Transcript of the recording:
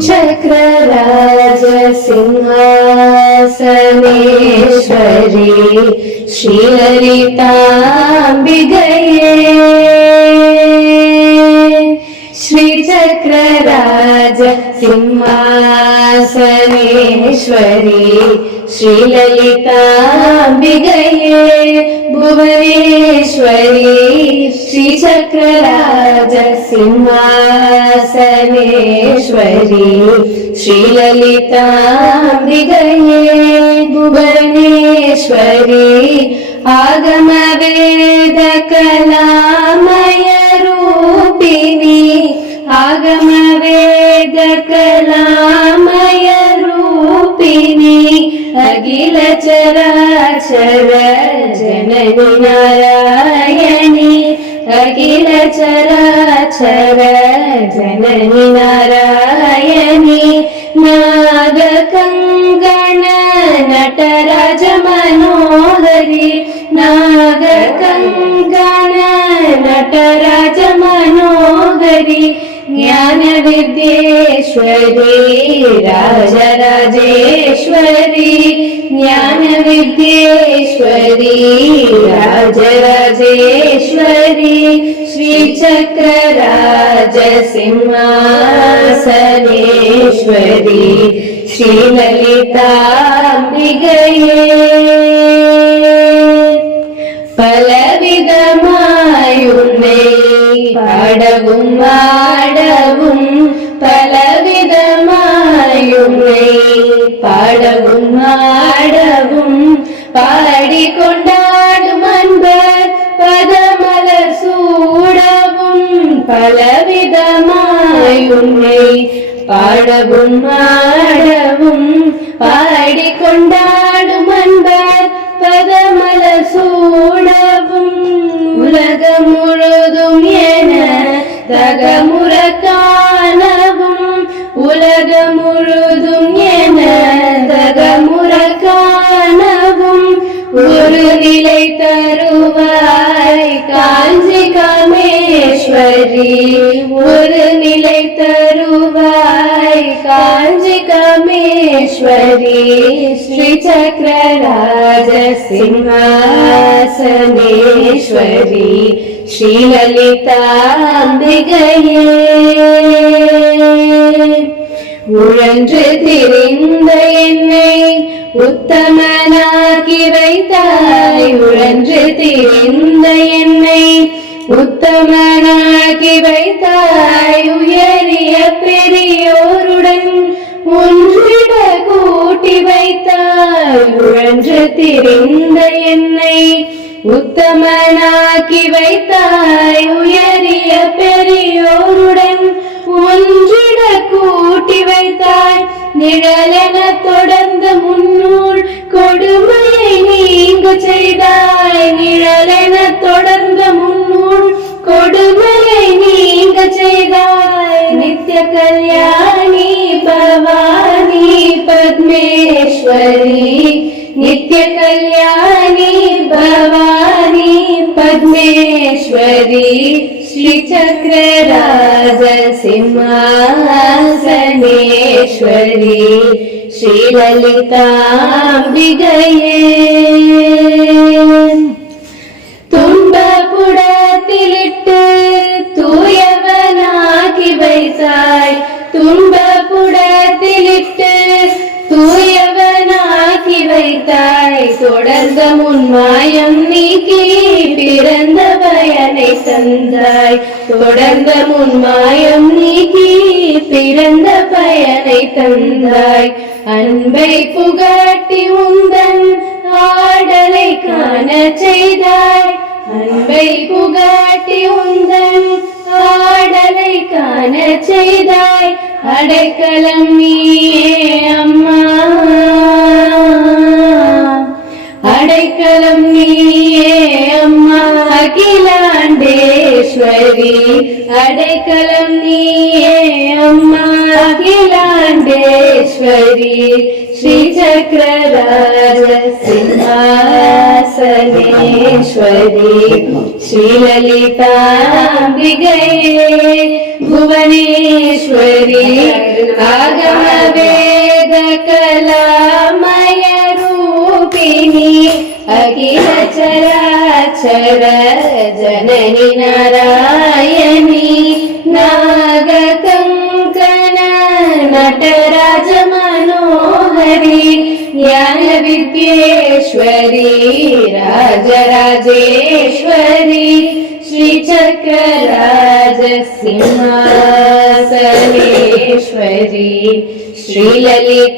श्रीचक्रराज सिंहासनेश्वरी श्रीललिताम्बिकये श्रीचक्रराज सिंहासनेश्वरी श्रीललिताम्बिकये भुवनेश्वरी श्रीचक्रराज सिंहासनेश्वरी श्रीललिताम्बिकये भुवनेश्वरी आगमवेद कलामय रूपिणी आगमवेद कलामय रूपिणी अखिल चराचर जननी नारायणी अखिल चराचर जननी नारायणी नागकङ्गण नटराज मनोहरी नागकङ्गण नटराज मनोहरी ज्ञान विद्येश्वरी राजराजेश्वरी ज्ञान विद्येश्वरी राजराजेश्वरी श्रीचक्रराज सिंहासनेश्वरी श्रीललिताम्बिकये பலவிதமாயுன்னை பாடவும் ஆடவும் பலவிதமாயுன்னை பாடவும் ஆடவும் பாடிக்கொண்டாடும் அன்பர் பதமலர் சூடவும் பலவிதமாயுன்னை பாடவும் ஆடவும் பாடிக்கொண்டாடும் அன்பர் பதமலர் சூடவும் உலகம் முழுதும் என தகமுற காணவும் உலகம் முழுதும் என தகமுற காணவும் ஒரு நிலை தருவாய் காஞ்சி காமேஸ்வரி ஒரு நிலை தருவாய் காஞ்சி காமேஸ்வரி श्रीचक्रराज सिंहासनेश्वरी श्रीललिताम्बिकये உழன்று திரிந்த என்னை உத்தமனாக்கி வைத்தாய் உழன்று திரிந்த என்னை உத்தமனாக்கி வைத்தாய் உயரிய பெரியோருடன் ஒன்றிட கூட்டி வைத்தாய் உழன்று திரிந்த என்னை உத்தமனாக்கி வைத்தாய் உயரிய பெரியோருடன் ஒன்றிட கூட்டி வைத்தாய் நிழலென தொடர்ந்த முன்னூல் கொடுமையை நீங்க செய்தாய் நிழலென தொடர்ந்த முன்னூல் கொடுமையை நீங்க செய்தாய் நித்ய கல்யாணி பவானி பத்மேஸ்வரி நித்ய கல்யாணி பவானி பத்மேஸ்வரி श्रीचक्रराज सिंहासनेश्वरी श्रीललिताम्बिकये துன்பப்புடத்திலிட்டு தூயவனாக்கி வைத்தாய் துன்பப்புடத்திலிட்டு தூயவனாக்கி வைத்தாய் தொடர்ந்த முன்மாயம் நீக்கி பிறந்த பயனை தந்தாய் தொடர்ந்த முன்மாயம் நீக்கி பிறந்த பயனை தந்தாய் அன்பை புகட்டி உந்தன் ஆடலை காண செய்தாய் அன்பை புகட்டி உந்தன் ஆடலை காண செய்தாய் அடைக்கலம் நீயே அம்மா அடைக்கலம் நீயே அம்மா அகிலாண்டேஸ்வரி அடைக்கலம் நீயே அம்மா அகிலாண்டேஸ்வரி श्रीचक्रराज सिंहासनेश्वरी श्रीललिताम्बिकये भुवनेश्वरी आगम वेद कलामय रूपिणी अखिल चराचर जननी नारायणी नागकङ्कण नटराज मनोहरी ज्ञान विद्येश्वरी राजराजेश्वरी श्रीचक्रराज सिंहासनेश्वरी श्रीललिताम्बिकये